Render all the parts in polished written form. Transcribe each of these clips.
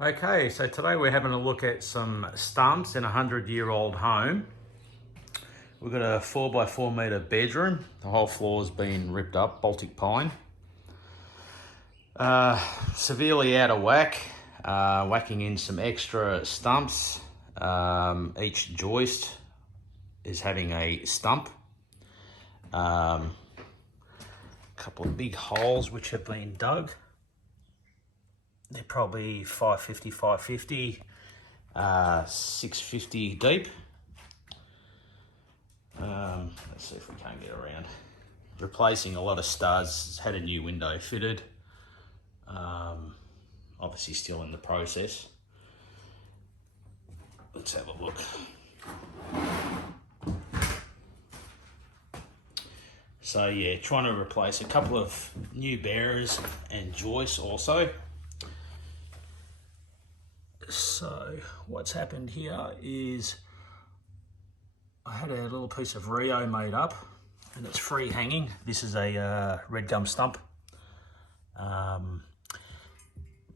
Okay, so today we're having a look at some stumps in a 100-year-old home. We've got a 4x4 metre bedroom. The whole floor's been ripped up, Baltic pine. Severely out of whack, whacking in some extra stumps. Each joist is having a stump. A couple of big holes which have been dug. They're probably 550, 550, 650 deep. Let's see if we can't get around. Replacing a lot of studs, had a new window fitted. Obviously still in the process. Let's have a look. So yeah, trying to replace a couple of new bearers and joists also. So what's happened here is I had a little piece of Rio made up and it's free hanging. This is a Redgum stump.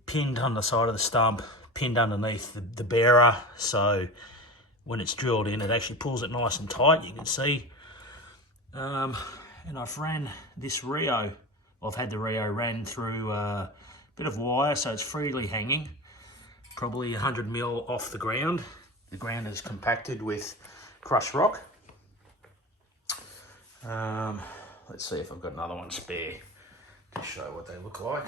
Pinned on the side of the stump, pinned underneath the bearer, so when it's drilled in it actually pulls it nice and tight, you can see. And I've ran this Rio, I've had the Rio ran through a bit of wire so it's freely hanging. Probably 100 mil off the ground. The ground is compacted with crushed rock. Let's see if I've got another one spare to show what they look like.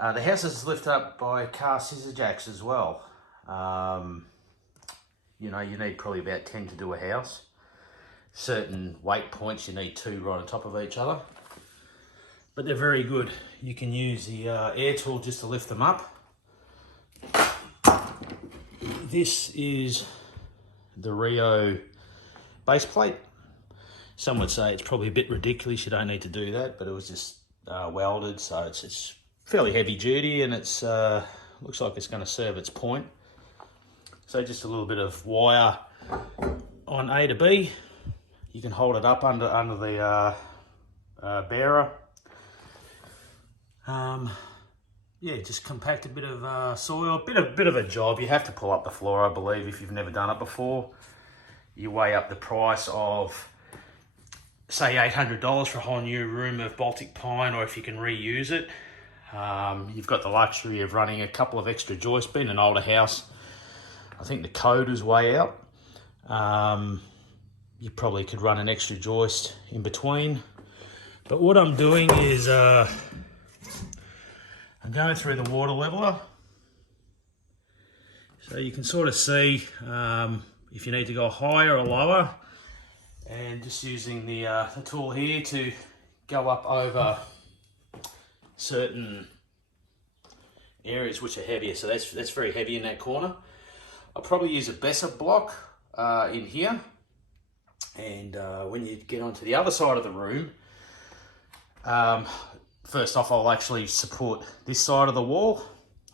The house is lifted up by car scissor jacks as well. You know, you need probably about 10 to do a house. Certain weight points you need 2 right on top of each other. But they're very good. You can use the air tool just to lift them up. This is the Rio base plate. Some would say it's probably a bit ridiculous, you don't need to do that, but it was just welded, so it's fairly heavy duty and it's looks like it's going to serve its point. So just a little bit of wire on A to B. You can hold it up under the bearer. Yeah, just compact a bit of soil, bit of a job. You have to pull up the floor, I believe, if you've never done it before. You weigh up the price of, say, $800 for a whole new room of Baltic pine, or if you can reuse it. You've got the luxury of running a couple of extra joists. Being an older house, I think the code is way out. You probably could run an extra joist in between. But what I'm doing is I'm going through the water leveler, so you can sort of see if you need to go higher or lower, and just using the tool here to go up over certain areas which are heavier. So that's very heavy in that corner. I'll probably use a Besser block in here, and when you get onto the other side of the room, first off, I'll actually support this side of the wall,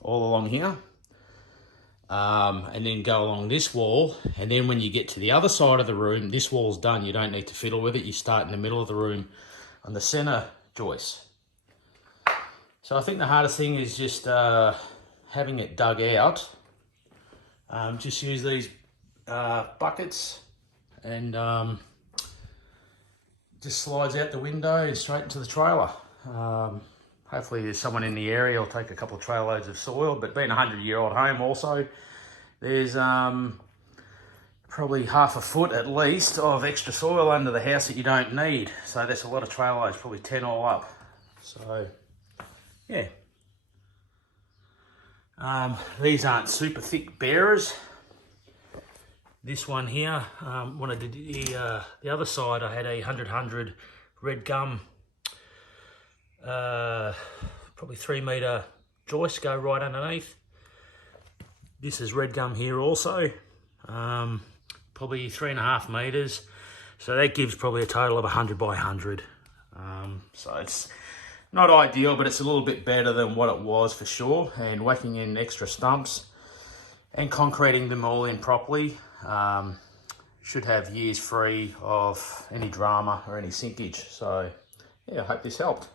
all along here, and then go along this wall, and then when you get to the other side of the room, this wall's done, you don't need to fiddle with it, you start in the middle of the room on the center joist. So I think the hardest thing is just having it dug out. Just use these buckets and just slides out the window and straight into the trailer. Hopefully there's someone in the area who'll take a couple of trail loads of soil, but being a 100-year-old home also, there's probably half a foot at least of extra soil under the house that you don't need. So that's a lot of trail loads, probably 10 all up. So yeah. These aren't super thick bearers. This one here, when I did the other side, I had a 100 Redgum, probably 3 metre joist go right underneath. This is Redgum here also, probably 3.5 metres. So that gives probably a total of 100 by 100. So it's not ideal, but it's a little bit better than what it was for sure. And whacking in extra stumps and concreting them all in properly, should have years free of any drama or any sinkage. So yeah, I hope this helped.